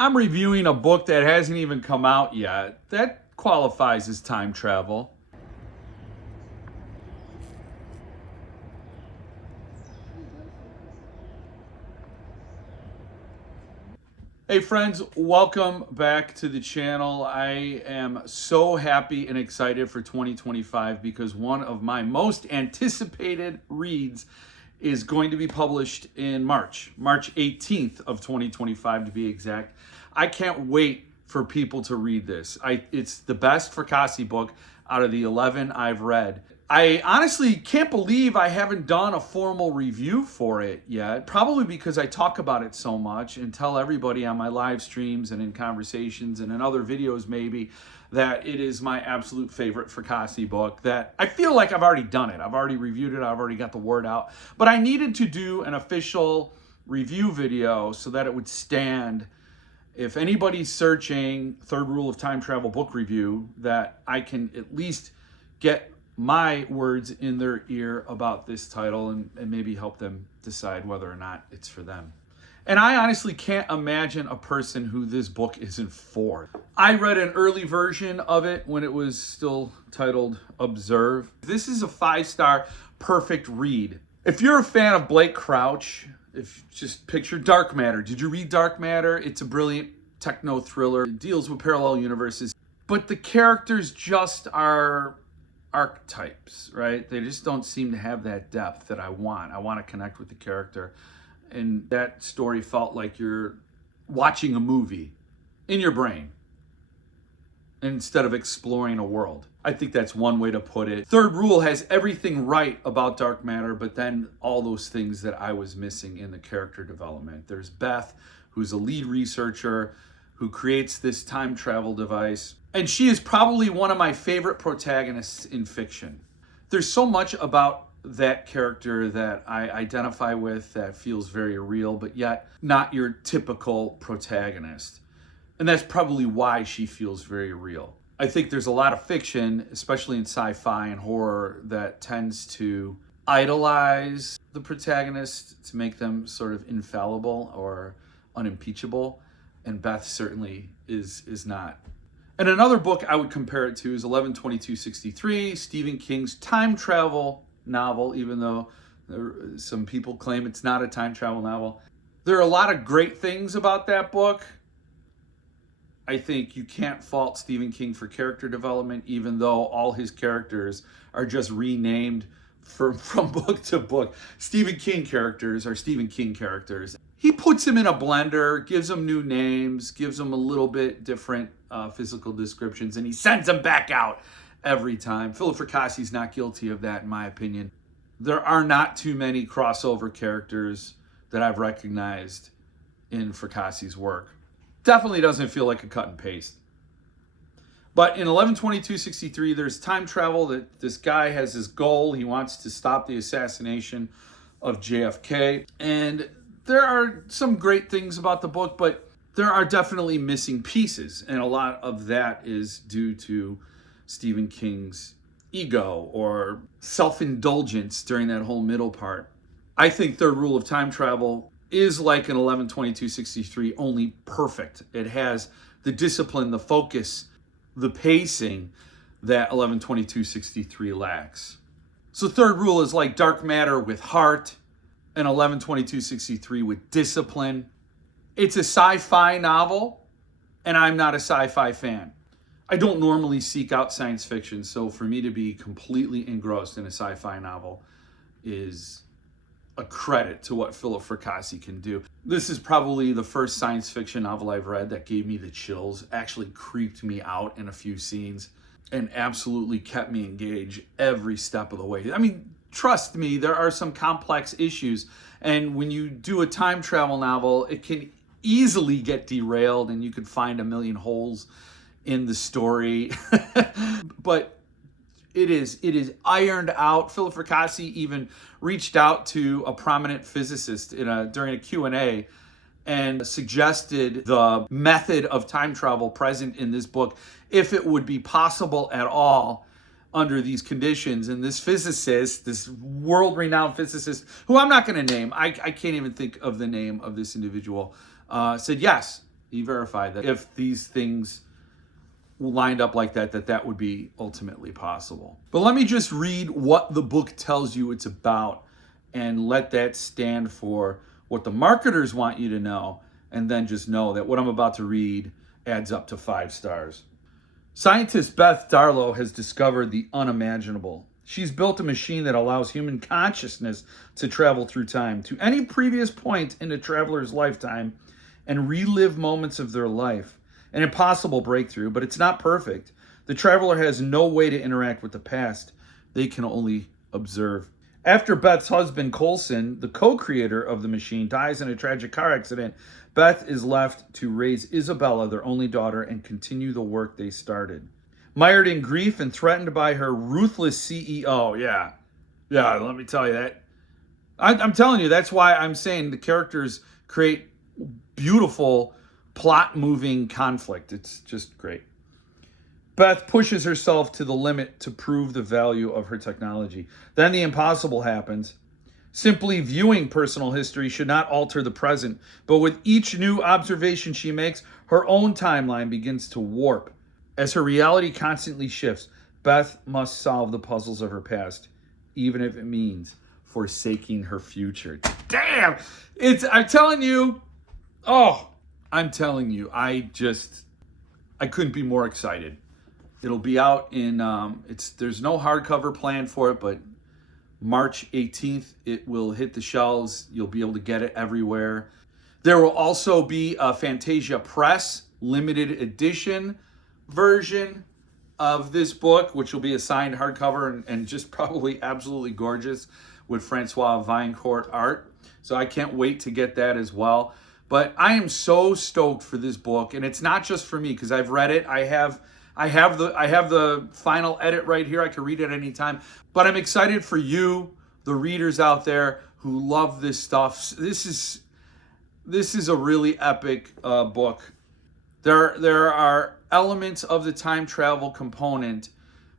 I'm reviewing a book that hasn't even come out yet. That qualifies as time travel. Hey friends, welcome back to the channel. I am so happy and excited for 2025 because one of my most anticipated reads is going to be published in March 18th of 2025 to be exact. I can't wait for people to read this. It's the best Fracassi book out of the 11 I've read. I honestly can't believe I haven't done a formal review for it yet, probably because I talk about it so much and tell everybody on my live streams and in conversations and in other videos maybe that it is my absolute favorite Fracassi book, that I feel like I've already done it. I've already reviewed it. I've already got the word out. But I needed to do an official review video so that it would stand. If anybody's searching Third Rule of Time Travel book review, that I can at least get my words in their ear about this title and maybe help them decide whether or not it's for them. And I honestly can't imagine a person who this book isn't for. I read an early version of it when it was still titled Observe. This is a 5-star perfect read. If you're a fan of Blake Crouch, just picture Dark Matter. Did you read Dark Matter? It's a brilliant techno thriller. It deals with parallel universes, but the characters just are archetypes, right? They just don't seem to have that depth that I want. I want to connect with the character. And that story felt like you're watching a movie in your brain instead of exploring a world. I think that's one way to put it. Third Rule has everything right about Dark Matter, but then all those things that I was missing in the character development. There's Beth, who's a lead researcher who creates this time travel device. And she is probably one of my favorite protagonists in fiction. There's so much about that character that I identify with that feels very real, but yet not your typical protagonist. And that's probably why she feels very real. I think there's a lot of fiction, especially in sci-fi and horror, that tends to idolize the protagonist to make them sort of infallible or unimpeachable. And Beth certainly is not. And another book I would compare it to is 11/22/63, Stephen King's time travel novel, even though some people claim it's not a time travel novel. There are a lot of great things about that book. I think you can't fault Stephen King for character development, even though all his characters are just renamed from book to book. Stephen King characters are Stephen King characters. He puts them in a blender, gives them new names, gives them a little bit different physical descriptions, and he sends them back out every time. Philip Fracassi's not guilty of that, in my opinion. There are not too many crossover characters that I've recognized in Fracassi's work. Definitely doesn't feel like a cut and paste. But in 11/22/63, there's time travel. That this guy has his goal. He wants to stop the assassination of JFK. And there are some great things about the book, but there are definitely missing pieces. And a lot of that is due to Stephen King's ego or self-indulgence during that whole middle part. I think Third Rule of Time Travel is like an 11/22/63, only perfect. It has the discipline, the focus, the pacing that 11/22/63 lacks. So Third Rule is like Dark Matter with heart, and 11/22/63 with discipline. It's a sci-fi novel, and I'm not a sci-fi fan. I don't normally seek out science fiction, so for me to be completely engrossed in a sci-fi novel is a credit to what Philip Fracassi can do. This is probably the first science fiction novel I've read that gave me the chills, actually creeped me out in a few scenes, and absolutely kept me engaged every step of the way. I mean, trust me, there are some complex issues, and when you do a time travel novel, it can easily get derailed and you could find a million holes in the story. But it is ironed out. Philip Fracassi even reached out to a prominent physicist during a Q&A and suggested the method of time travel present in this book, if it would be possible at all under these conditions. And this physicist, this world-renowned physicist, who I'm not going to name, I can't even think of the name of this individual, said yes, He verified that if these things lined up like that, that would be ultimately possible. But let me just read what the book tells you it's about and let that stand for what the marketers want you to know, and then just know that what I'm about to read adds up to 5 stars. Scientist Beth Darlow has discovered the unimaginable. She's built a machine that allows human consciousness to travel through time to any previous point in a traveler's lifetime and relive moments of their life. An impossible breakthrough, but it's not perfect. The traveler has no way to interact with the past. They can only observe. After Beth's husband, Coulson, the co-creator of the machine, dies in a tragic car accident, Beth is left to raise Isabella, their only daughter, and continue the work they started. Mired in grief and threatened by her ruthless CEO, yeah, let me tell you that. I'm telling you, that's why I'm saying the characters create beautiful, plot-moving conflict. It's just great. Beth pushes herself to the limit to prove the value of her technology. Then the impossible happens. Simply viewing personal history should not alter the present, but with each new observation she makes, her own timeline begins to warp. As her reality constantly shifts, Beth must solve the puzzles of her past, even if it means forsaking her future. Damn! I'm telling you, I couldn't be more excited. It'll be out in, there's no hardcover planned for it, but March 18th, it will hit the shelves. You'll be able to get it everywhere. There will also be a Fantasia Press limited edition version of this book, which will be a signed hardcover and just probably absolutely gorgeous with Francois Vaillancourt art. So I can't wait to get that as well. But I am so stoked for this book, and it's not just for me because I've read it. I have the final edit right here. I can read it anytime. But I'm excited for you, the readers out there who love this stuff. This is a really epic book. There are elements of the time travel component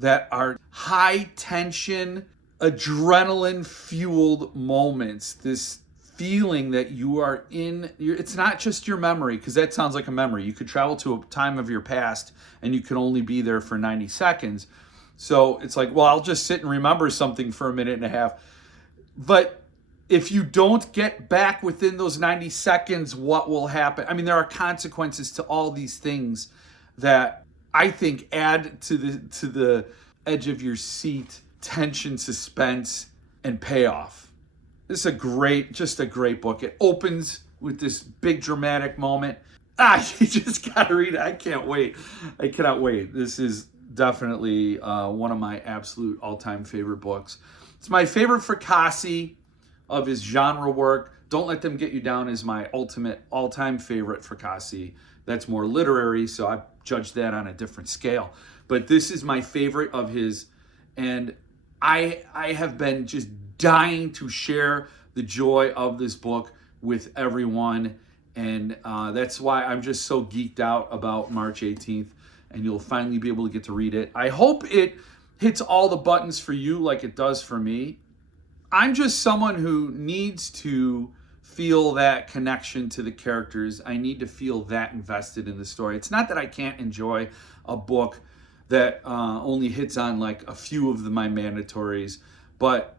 that are high tension, adrenaline fueled moments. This feeling that you are it's not just your memory, because that sounds like a memory. You could travel to a time of your past and you could only be there for 90 seconds. So it's like, well, I'll just sit and remember something for a minute and a half. But if you don't get back within those 90 seconds, what will happen? I mean, there are consequences to all these things that I think add to the edge of your seat, tension, suspense, and payoff. This is just a great book. It opens with this big dramatic moment. You just gotta read it. I can't wait. I cannot wait. This is definitely one of my absolute all-time favorite books. It's my favorite Fracassi of his genre work. Don't Let Them Get You Down is my ultimate all-time favorite Fracassi. That's more literary, so I judge that on a different scale. But this is my favorite of his, and I have been just dying to share the joy of this book with everyone, and that's why I'm just so geeked out about March 18th, and you'll finally be able to get to read it. I hope it hits all the buttons for you like it does for me. I'm just someone who needs to feel that connection to the characters. I need to feel that invested in the story. It's not that I can't enjoy a book that only hits on like a few of my mandatories, but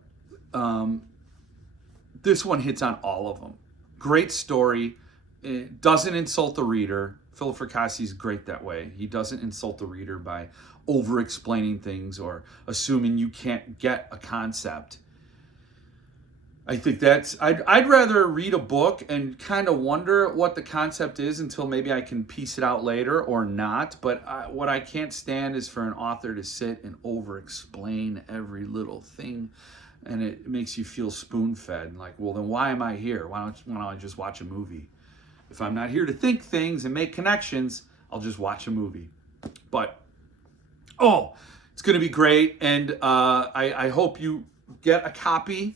this one hits on all of them. Great story. It doesn't insult the reader. Philip Fracassi's great that way. He doesn't insult the reader by over-explaining things or assuming you can't get a concept. I think I'd rather read a book and kind of wonder what the concept is until maybe I can piece it out later or not. But what I can't stand is for an author to sit and over-explain every little thing. And it makes you feel spoon-fed. Like, well, then why am I here? Why don't I just watch a movie? If I'm not here to think things and make connections, I'll just watch a movie. But, it's going to be great. And I hope you get a copy.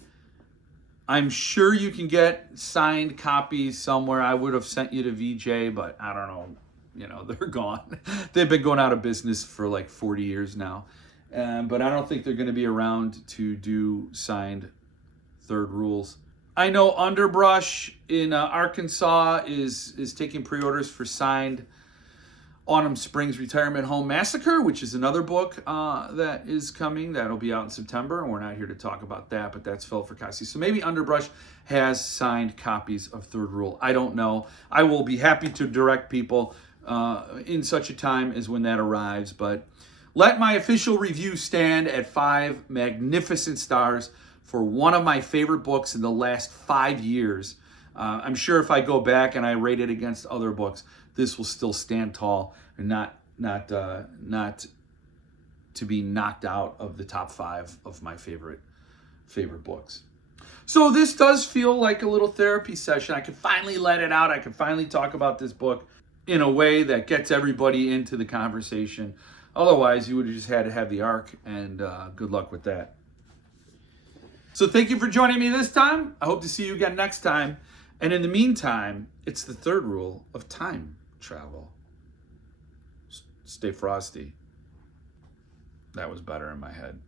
I'm sure you can get signed copies somewhere. I would have sent you to VJ, but I don't know. They're gone. They've been going out of business for like 40 years now. But I don't think they're going to be around to do signed Third Rules. I know Underbrush in Arkansas is taking pre-orders for signed Autumn Springs Retirement Home Massacre, which is another book that is coming. That'll be out in September, and we're not here to talk about that, but that's Phil Fracassi. So maybe Underbrush has signed copies of Third Rule. I don't know. I will be happy to direct people in such a time as when that arrives, but let my official review stand at 5 magnificent stars for one of my favorite books in the last 5 years. I'm sure if I go back and I rate it against other books, this will still stand tall and not to be knocked out of the top 5 of my favorite books. So this does feel like a little therapy session. I can finally let it out. I can finally talk about this book in a way that gets everybody into the conversation. Otherwise, you would have just had to have the arc, and good luck with that. So thank you for joining me this time. I hope to see you again next time. And in the meantime, it's the third rule of time travel. Stay frosty. That was better in my head.